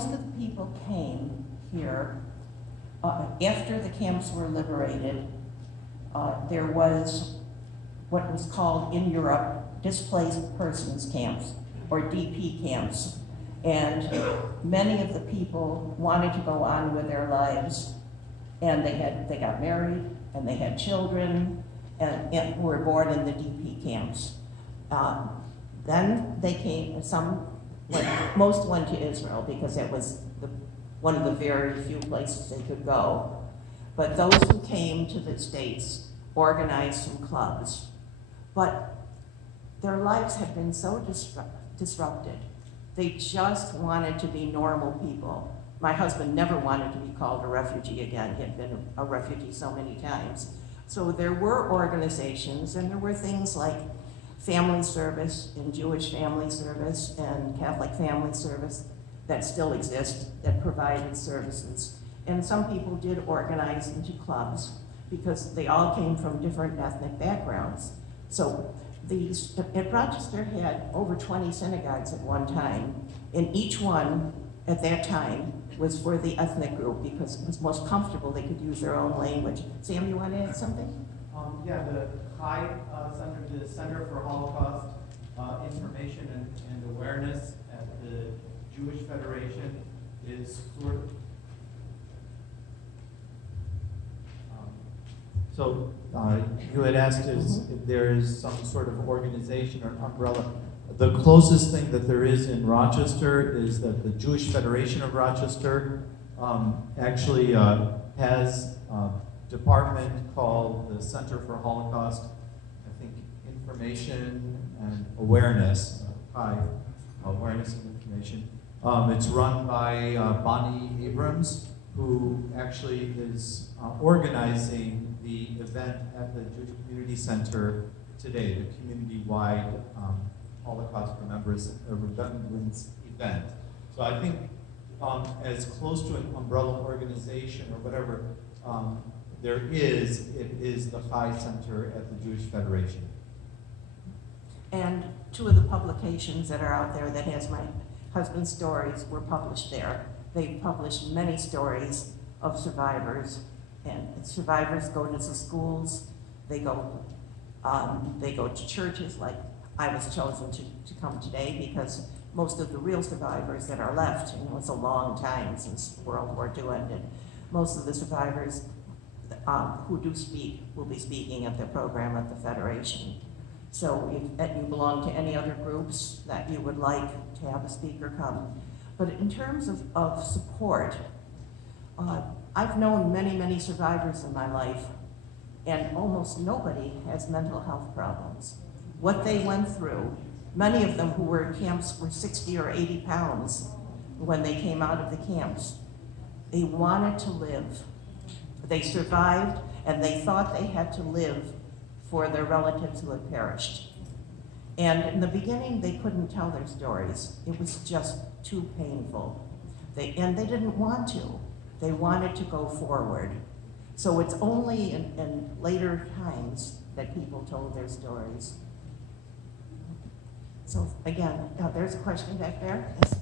most of the people came here after the camps were liberated. There was what was called in Europe Displaced Persons Camps, or DP camps. And many of the people wanted to go on with their lives, and they got married, and they had children, and were born in the DP camps. Then they came, most went to Israel because it was one of the very few places they could go. But those who came to the States organized some clubs. But their lives had been so disrupted. They just wanted to be normal people. My husband never wanted to be called a refugee again. He had been a refugee so many times. So there were organizations, and there were things like family service and Jewish family service and Catholic family service that still exist, that provided services. And some people did organize into clubs because they all came from different ethnic backgrounds. So Rochester had over 20 synagogues at one time, and each one at that time was for the ethnic group because it was most comfortable. They could use their own language. Sam, you want to add something? Yeah, the CHI Center, the Center for Holocaust Information and Awareness at the Jewish Federation is sort of So you had asked if there is some sort of organization or umbrella. The closest thing that there is in Rochester is that the Jewish Federation of Rochester actually has a department called the Center for Holocaust, I think, Information and Awareness, Awareness and Information. It's run by Bonnie Abrams, who actually is organizing the event at the Jewish Community Center today, the community-wide Holocaust Remembrance event. So I think as close to an umbrella organization or whatever it is the Chai Center at the Jewish Federation. And two of the publications that are out there that has my husband's stories were published there. They've published many stories of survivors, and survivors go to the schools, they go to churches. Like I was chosen to come today because most of the real survivors that are left, it's a long time since World War II ended, most of the survivors who do speak will be speaking at the program at the Federation. So if you belong to any other groups that you would like to have a speaker come. But in terms of support, I've known many, many survivors in my life, and almost nobody has mental health problems. What they went through, many of them who were in camps were 60 or 80 pounds when they came out of the camps. They wanted to live. They survived, and they thought they had to live for their relatives who had perished. And in the beginning, they couldn't tell their stories. It was just too painful. And they didn't want to. They wanted to go forward. So it's only in later times that people told their stories. So again, there's a question back there. Yes.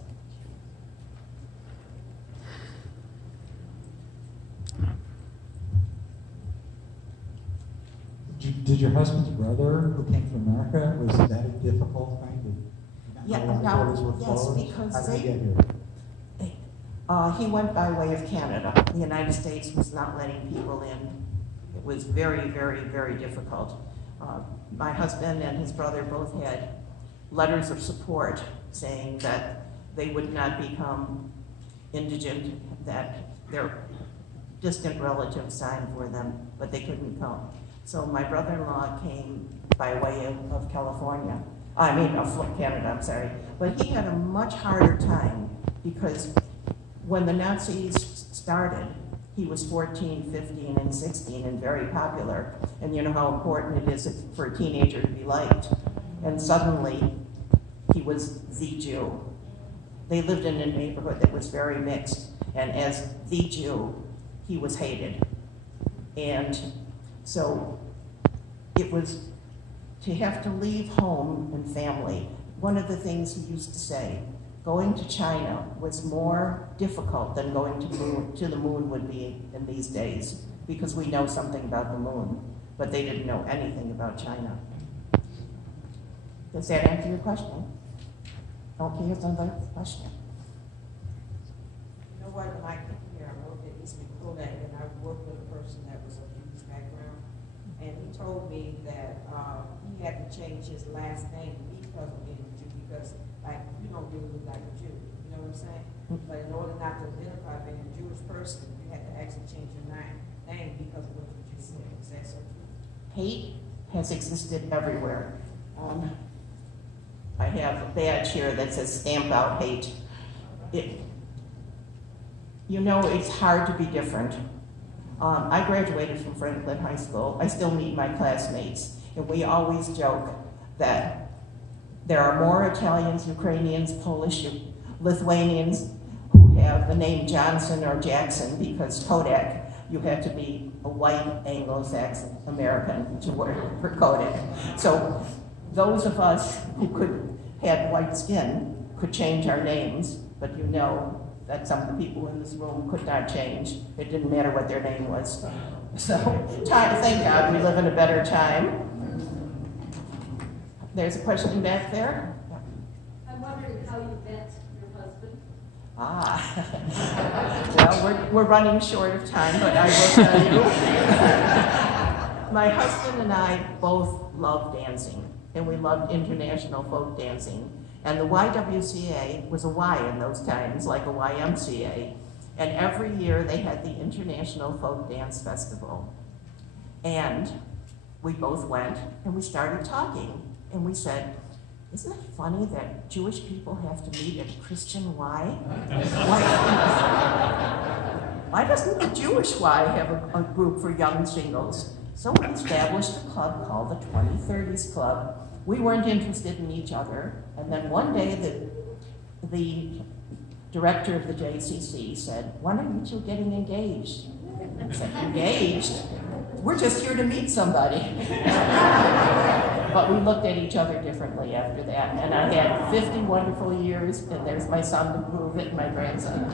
Did your husband's brother, who came from America, was that a difficult kind of? Yeah, yes, because how did he get here? He went by way of Canada. The United States was not letting people in. It was very, very, very difficult. My husband and his brother both had letters of support saying that they would not become indigent, that their distant relatives signed for them, but they couldn't come. So my brother-in-law came by way of California. Of Canada, I'm sorry. But he had a much harder time because when the Nazis started, he was 14, 15, and 16 and very popular. And you know how important it is for a teenager to be liked. And suddenly, he was the Jew. They lived in a neighborhood that was very mixed. And as the Jew, he was hated. And so it was to have to leave home and family. One of the things he used to say, going to China was more difficult than going to the moon would be in these days, because we know something about the moon, but they didn't know anything about China. Does that answer your question? Okay, here's another question. You know what, when I came here, I worked at Eastman Kodak, and I worked with a person that was of Jewish background, and he told me that he had to change his last name because of being a Jew, because like you don't really look like a Jew, you know what I'm saying? But in order not to identify being a Jewish person, you had to actually change your name because of what you just said. Is that so true? Hate has existed everywhere. I have a badge here that says stamp out hate. You know, it's hard to be different. I graduated from Franklin High School. I still meet my classmates, and we always joke that there are more Italians, Ukrainians, Polish, Lithuanians who have the name Johnson or Jackson, because Kodak, you had to be a white Anglo-Saxon American to work for Kodak. So those of us who had white skin could change our names, but you know that some of the people in this room could not change. It didn't matter what their name was. So thank God we live in a better time. There's a question back there. I'm wondering how you met your husband. Well, we're running short of time, but I will tell you. My husband and I both love dancing, and we loved international folk dancing. And the YWCA was a Y in those times, like a YMCA. And every year they had the International Folk Dance Festival. And we both went, and we started talking. And we said, isn't it funny that Jewish people have to meet at a Christian Y? Why doesn't the Jewish Y have a group for young singles? So we established a club called the 2030s Club. We weren't interested in each other. And then one day the director of the JCC said, when are you two getting engaged? I said, engaged? We're just here to meet somebody. But we looked at each other differently after that. And I had 50 wonderful years, and there's my son to prove it, and my grandson.